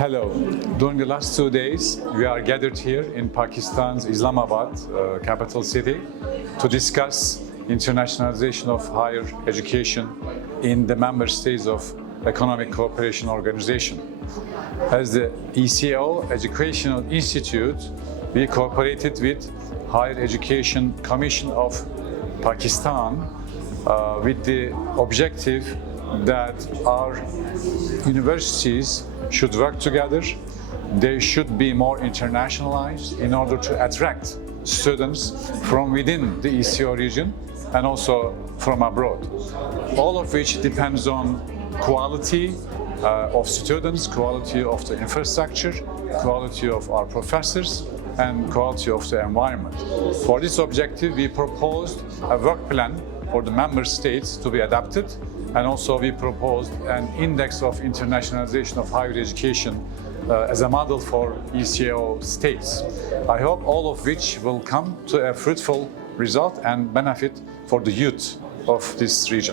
Hello. During the last 2 days, we are gathered here in Pakistan's Islamabad, capital city, to discuss internationalization of higher education in the member states of Economic Cooperation Organization. As the ECO Educational Institute, we cooperated with Higher Education Commission of Pakistan with the objective that our universities should work together. They should be more internationalized in order to attract students from within the ECO region and also from abroad. All of which depends on quality of students, quality of the infrastructure, quality of our professors, and quality of the environment. For this objective, we proposed a work plan for the member states to be adapted, and also we proposed an index of internationalization of higher education as a model for ECO states. I hope all of which will come to a fruitful result and benefit for the youth of this region.